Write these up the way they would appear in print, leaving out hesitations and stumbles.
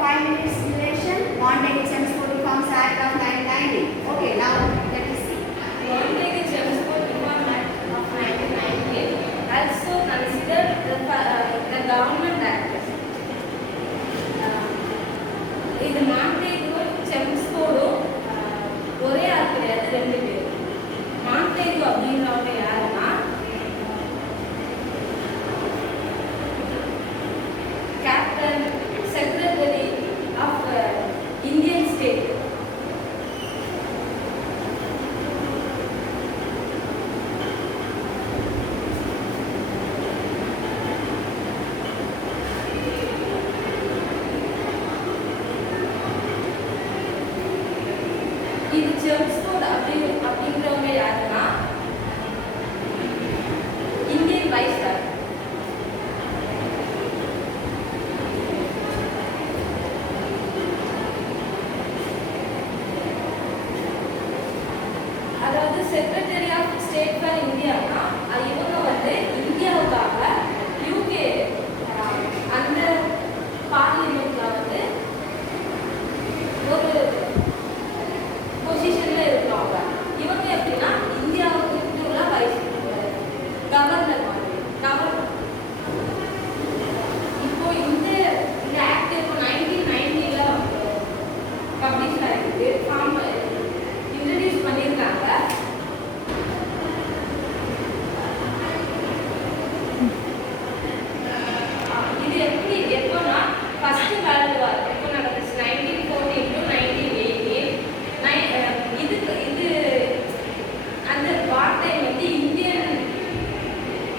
5 minutes duration. Montague Chelmsford Reforms Act of 1990. Okay, now let us see. Montague Chelmsford Reform Act of 1990 also considered the government act. இது மாண்டேகு செம்ஸ்ஃபோர்டு ஒரே ஆள் கிடையாது, ரெண்டு பேர். Montagu அப்படின்றவங்க யாருன்னா captain secretary of Indian state. இது Chelmsford அப்படிங்கிறவங்க யாருன்னா இந்தியன் வைஸ்ராய். அதாவது செக்ரட்டரி ஆஃப் ஸ்டேட் ஃபார் இந்தியானா இவங்க வந்து இந்தியாவுக்காக யூகே அந்த பார்லிமெண்ட்ல வந்து ஒரு பொசிஷன்ல இருக்கிறவங்க. இவங்க எப்படின்னா இந்தியாவுக்கு உள்ள வைஸ் கவர்னர் மாதிரி. இப்போ இந்த ஆக்ட் இப்போ 1990ல பப்ளிஷ் ஆயிருக்கு, ஃபார்ம் இன்ட்ரடியூஸ் பண்ணியிருக்காங்க. இது எப்போனா ஃபர்ஸ்ட் வேர்ல்டு வார் எப்போ நடந்துச்சு, 1914 to 1918. இது அந்த வார் டைம் வந்து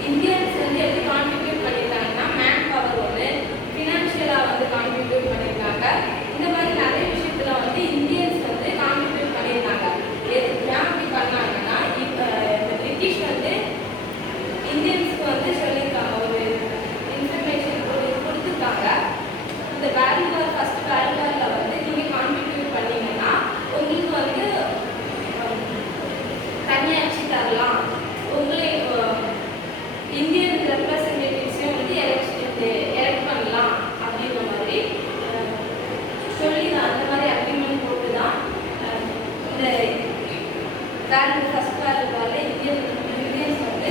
இந்தியன்ஸ் வந்து எப்படி கான்ட்ரிபியூட் பண்ணியிருக்காங்கன்னா மேன் பவர் ஒன்று, ஃபினான்ஷியலாக வந்து கான்ட்ரிபியூட் பண்ணியிருக்காங்க. இந்த மாதிரி நிறைய விஷயத்துல வந்து இந்தியன்ஸ் வந்து கான்ட்ரிபியூட் பண்ணியிருக்காங்க. ஏன் அப்படி பண்ணாங்கன்னா இப்போ இந்த பிரிட்டிஷ் வந்து இந்தியன்ஸ்க்கு வந்து சொல்லியிருக்காங்க, ஒரு இன்ஃபர்மேஷன் கொடுத்துருக்காங்க. இந்த வேர்ல்டு வார் ஃபர்ஸ்ட் வேர்ல்டு வாரில் வந்து நீங்கள் கான்ட்ரிபியூட் பண்ணீங்கன்னா உங்களுக்கு வந்து தனியாட்சி தரலாம், உங்களே இந்தியன் ரெப்ரசன்டேட்டிவ்ஸையும் வந்து எலெக்ட் பண்ணலாம் அப்படின்ற மாதிரி சொல்லி அந்த மாதிரி அக்ரிமெண்ட் போட்டு தான் இந்த ஃபர்ஸ்ட் வேர்ல்டு வாரில் இந்தியன்ஸ் வந்து